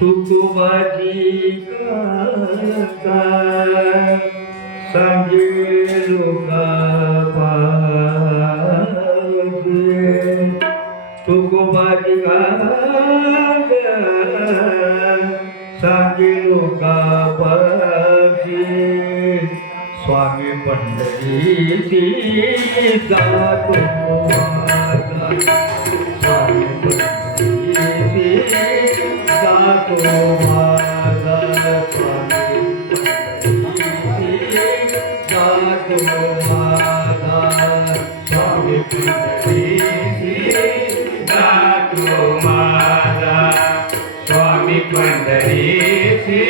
Tukubadi kata sambil luka pagi Tukubadi kata sambil luka pagi Swami पंडरी Swami पंडरी पंडरी